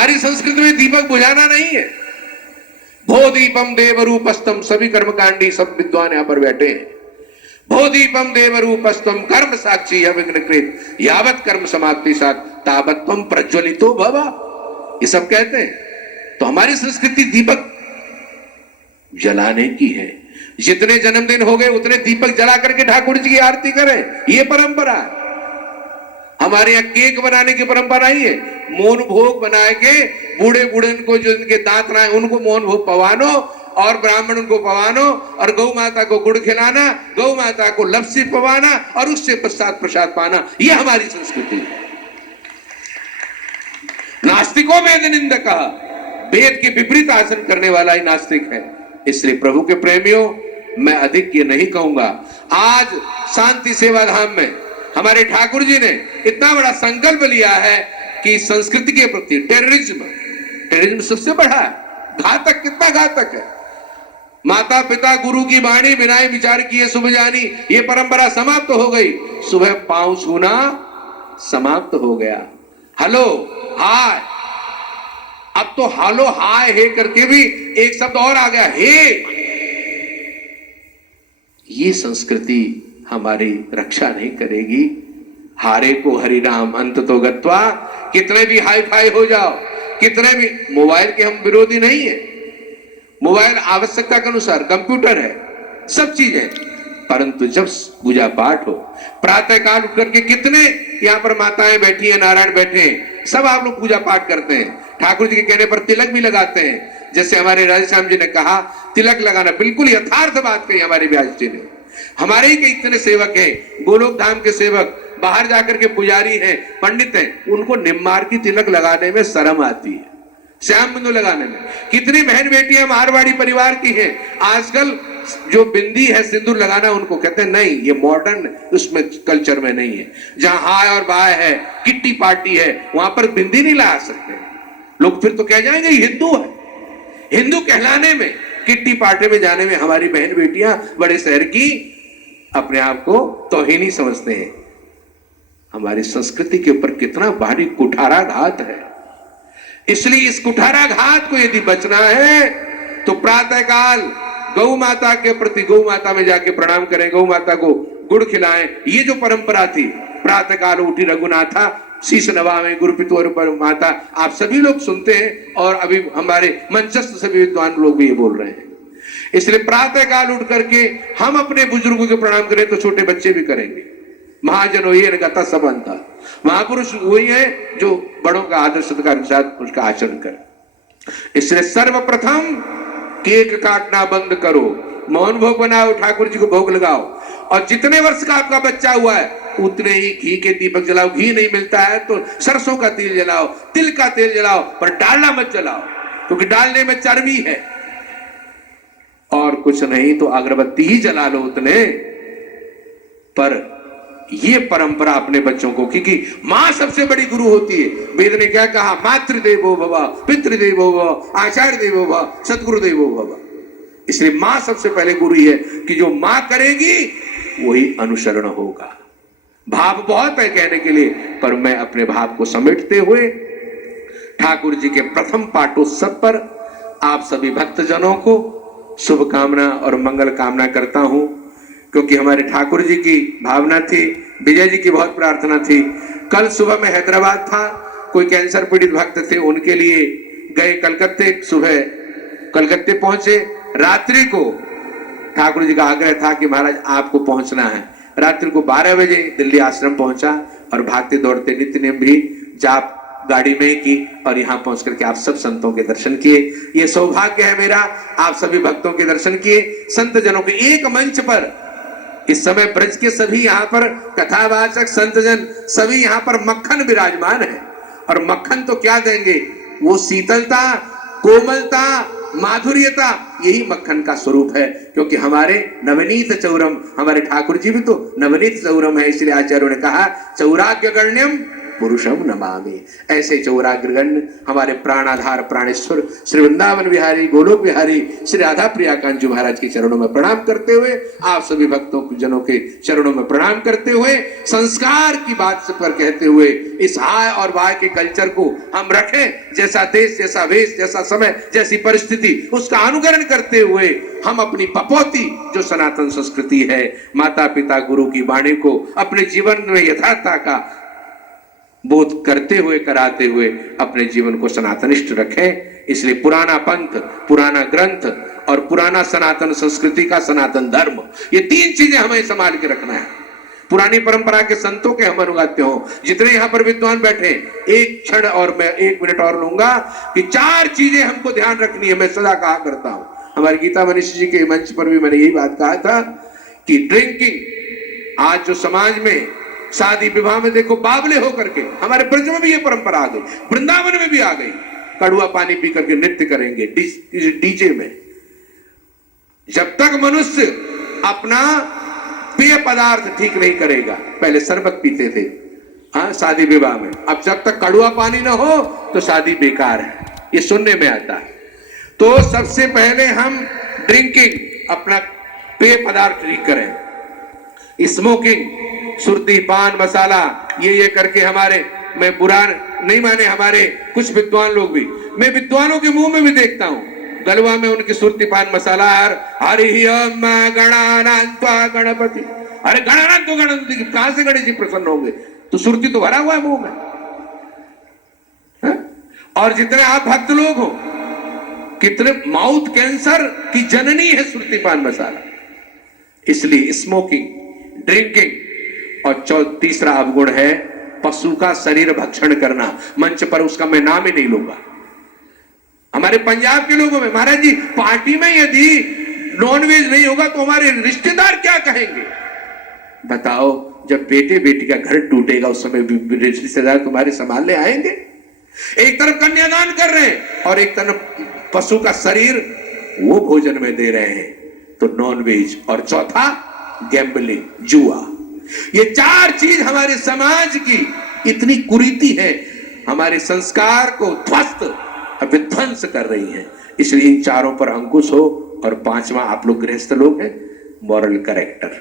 हमारी संस्कृति में दीपक बुझाना नहीं है। भो दीपम देव रूपस्तम, सभी कर्मकांडी सब विद्वान यहां पर बैठे हैं। भो दीपम देव रूपस्तम कर्म साक्षी विघ्नकृत यावत कर्म समाप्ति साथ तावत त्वं प्रज्वलितो भव, ये सब कहते हैं। तो हमारी संस्कृति दीपक जलाने की है। जितने जन्मदिन हो गए उतने दीपक जला करके ठाकुर जी की आरती करें, ये परंपरा है। हमारे यहाँ केक बनाने की परंपरा ही है। मोहन भोग बनाए के बूढ़े बूढ़े को जो इनके दांत ना है उनको मोहन भोग पवानो, और ब्राह्मण को पवानो, और गौ माता को गुड़ खिलाना, गौ माता को लपसी पवाना, और उससे प्रसाद पाना, ये हमारी संस्कृति है। नास्तिकों वेद निंदक, वेद के विपरीत आचरण करने वाला ही नास्तिक है। इसलिए प्रभु के प्रेमियों, मैं अधिक ये नहीं कहूंगा। आज शांति सेवा धाम में हमारे ठाकुर जी ने इतना बड़ा संकल्प लिया है कि संस्कृति के प्रति टेररिज्म सबसे बड़ा है। घातक, कितना घातक है। माता पिता गुरु की वाणी बिना विचार किए सुबह जानी, ये परंपरा समाप्त हो गई। सुबह पांव छूना समाप्त हो गया। हेलो हाय, अब तो हालो हाय हे करके भी एक शब्द और आ गया, हे। ये संस्कृति हमारी रक्षा नहीं करेगी। हारे को हरि नाम अंत तो गत्वा, कितने भी हाई फाई हो जाओ, कितने भी, मोबाइल के हम विरोधी नहीं है। मोबाइल आवश्यकता के अनुसार, कंप्यूटर है, सब चीजें, परंतु जब पूजा पाठ हो, प्रातः काल उठ करके कितने यहाँ पर माताएं बैठी हैं, नारायण बैठे हैं, सब आप लोग पूजा पाठ करते हैं। ठाकुर जी के कहने पर तिलक भी लगाते हैं। जैसे हमारे राधेश्याम जी ने कहा, तिलक लगाना बिल्कुल यथार्थ बात कही हमारे व्यास जी ने। हमारे ही के इतने सेवक हैं, गोलोक धाम के सेवक, बाहर जाकर के पुजारी हैं, पंडित हैं, उनको निम्मार की तिलक लगाने में शर्म आती है, श्याम बिंदु लगाने में। कितनी बहन बेटियां मारवाड़ी परिवार की हैं, आजकल जो बिंदी है, सिंदूर लगाना, उनको कहते हैं नहीं, ये मॉडर्न उसमें कल्चर में नहीं है। जहां हाय और बाय है, किट्टी पार्टी है, वहां पर बिंदी नहीं लगा सकते लोग, फिर तो कह जाएंगे हिंदू है। हिंदू कहलाने में, किट्टी पार्टी में जाने में हमारी बहन बेटियां बड़े शहर की अपने आप को तौहीनी समझते हैं। हमारी संस्कृति के ऊपर कितना भारी कुठाराघात है। इसलिए इस कुठाराघात को यदि बचना है तो प्रातःकाल गौ माता के प्रति, गौ माता में जाके प्रणाम करें, गौ माता को गुड़ खिलाएं। ये जो परंपरा थी, प्रातःकाल उठी रघुनाथा शीश नवावे गुरुपितोर पर माता, आप सभी लोग सुनते हैं, और अभी हमारे मंचस्थ सभी विद्वान लोग भी ये बोल रहे हैं। इसलिए प्रातःकाल उठ करके हम अपने बुजुर्गों के प्रणाम करें तो छोटे बच्चे भी करेंगे। महाजनो ये गता सबंता, महापुरुष वही है जो बड़ों का आदर सत्कार के साथ उसका आचरण करे। इसलिए सर्वप्रथम केक काटना बंद करो, मोहन भोग बनाओ, ठाकुर जी को भोग लगाओ, और जितने वर्ष का आपका बच्चा हुआ है उतने ही घी के दीपक जलाओ। घी नहीं मिलता है तो सरसों का तेल जलाओ, तिल का तेल जलाओ, पर डालना मत जलाओ, क्योंकि डालने में चर्बी है। और कुछ नहीं तो अगरबत्ती ही जला लो उतने पर। ये परंपरा अपने बच्चों को, क्योंकि मां सबसे बड़ी गुरु होती है। वेद ने क्या कहा, मातृदेवो भव, पितृदेवो भव, आचार्य देवो भव, सदगुरु देवो भव। इसलिए मां सबसे पहले गुरु ही है कि जो मां करेगी वही अनुसरण होगा। भाव बहुत है कहने के लिए, पर मैं अपने भाव को समेटते हुए ठाकुर जी के प्रथम पाठोत्सव पर आप सभी भक्तजनों को शुभकामना और मंगल कामना करता हूं, क्योंकि हमारे ठाकुर जी की भावना थी, विजय जी की बहुत प्रार्थना थी। कल सुबह में हैदराबाद था, कोई कैंसर पीड़ित भक्त थे, उनके लिए गए कलकत्ते, सुबह कलकत्ते पहुंचे, रात्रि को ठाकुर जी का आग्रह था कि महाराज आपको पहुंचना है। रात्रि को 12 बजे दिल्ली आश्रम पहुंचा, और भागते दौड़ते नित्य नेम भी जाप गाड़ी में ही की, और यहाँ पहुंच करके आप सब संतों के दर्शन किए। ये सौभाग्य है मेरा, आप सभी भक्तों के दर्शन किए, संत जनों के एक मंच पर। इस समय ब्रज के सभी यहाँ पर कथावाचक संतजन सभी यहाँ पर मक्खन विराजमान है, और मक्खन तो क्या देंगे, वो शीतलता, कोमलता, माधुर्यता, यही मक्खन का स्वरूप है। क्योंकि हमारे नवनीत चौरम, हमारे ठाकुर जी भी तो नवनीत चौरम है। इसलिए आचार्यों ने कहा चौराग्य गण्यम पुरुषम नमामि। ऐसे चौराग्रगण्य हमारे प्राणाधार प्राणेश्वर श्री वृंदावन विहारी गोलोक विहारी श्री राधा प्रियाकांत जी महाराज के चरणों में प्रणाम करते हुए, आप सभी भक्तों जनों के चरणों में प्रणाम करते हुए, संस्कार की बात से पर कहते हुए, इस हाय और वाय के कल्चर को हम रखें, जैसा देश जैसा वेश जैसा समय जैसी परिस्थिति उसका अनुकरण करते हुए हम अपनी पपौती जो सनातन संस्कृति है, माता पिता गुरु की वाणी को अपने जीवन में यथार्थता का बोध करते हुए कराते हुए अपने जीवन को सनातनिष्ठ रखें। इसलिए पुराना पंथ, पुराना ग्रंथ और पुराना सनातन संस्कृति का सनातन धर्म, ये तीन चीजें हमें संभाल के रखना है। पुरानी परंपरा के संतों के हम अनुगात्य हों। जितने यहां पर विद्वान बैठे, एक क्षण और मैं 1 मिनट और लूंगा कि 4 चीजें हमको ध्यान रखनी है। मैं सदा कहा करता हूं, हमारे गीता मनीष जी के मंच पर भी मैंने यही बात कहा था कि ड्रिंकिंग, आज जो समाज में शादी विवाह में देखो बावले होकर के, हमारे ब्रज में भी ये परंपरा आ गई, वृंदावन में भी आ गई, कड़ुआ पानी पी करके नृत्य करेंगे डीजे में। जब तक मनुष्य अपना पेय पदार्थ ठीक नहीं करेगा, पहले शरबत पीते थे हाँ शादी विवाह में, अब जब तक कड़ुआ पानी ना हो तो शादी बेकार है, ये सुनने में आता है। तो सबसे पहले हम ड्रिंकिंग, अपना पेय पदार्थ ठीक करें। स्मोकिंग, सुरती पान मसाला ये करके हमारे, मैं बुरा नहीं माने, हमारे कुछ विद्वान लोग भी, मैं विद्वानों के मुंह में भी देखता हूं, गलवा में उनकी सुरती पान मसाला, हरि ओम गणानान्त्वा गणपति। अरे गणानाथ तो गणपति, कहां से गणेश जी प्रसन्न होंगे? तो सुरती तो भरा हुआ है मुंह में है? और जितने आप भक्त लोग हो, कितने माउथ कैंसर की जननी है सुरती पान मसाला। इसलिए स्मोकिंग, ड्रिंकिंग और तीसरा अवगुण है पशु का शरीर भक्षण करना। मंच पर उसका मैं नाम ही नहीं लूंगा। हमारे पंजाब के लोगों में, महाराज जी पार्टी में यदि नॉनवेज नहीं होगा तो हमारे रिश्तेदार क्या कहेंगे? बताओ, जब बेटे बेटी का घर टूटेगा उस समय रिश्तेदार तुम्हारे संभालने आएंगे? एक तरफ कन्यादान कर रहे हैं और एक तरफ पशु का शरीर वो भोजन में दे रहे हैं, तो नॉनवेज। और चौथा गैम्बलिंग, जुआ। ये 4 चीज हमारे समाज की इतनी कुरीति है, हमारे संस्कार को ध्वस्त विध्वंस कर रही है। इसलिए इन 4 पर अंकुश हो। और 5वां, आप लोग गृहस्थ लोग हैं, मॉरल कैरेक्टर।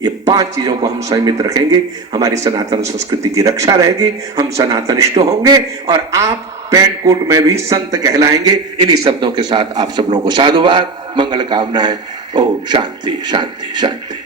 ये 5 चीजों को हम संयमित रखेंगे, हमारी सनातन संस्कृति की रक्षा रहेगी, हम सनातनिष्ठ होंगे और आप पैंट कोट में भी संत कहलाएंगे। इन्हीं शब्दों के साथ आप सब लोगों को साधुवाद, मंगल कामनाएं। ओम शांति शांति शांति।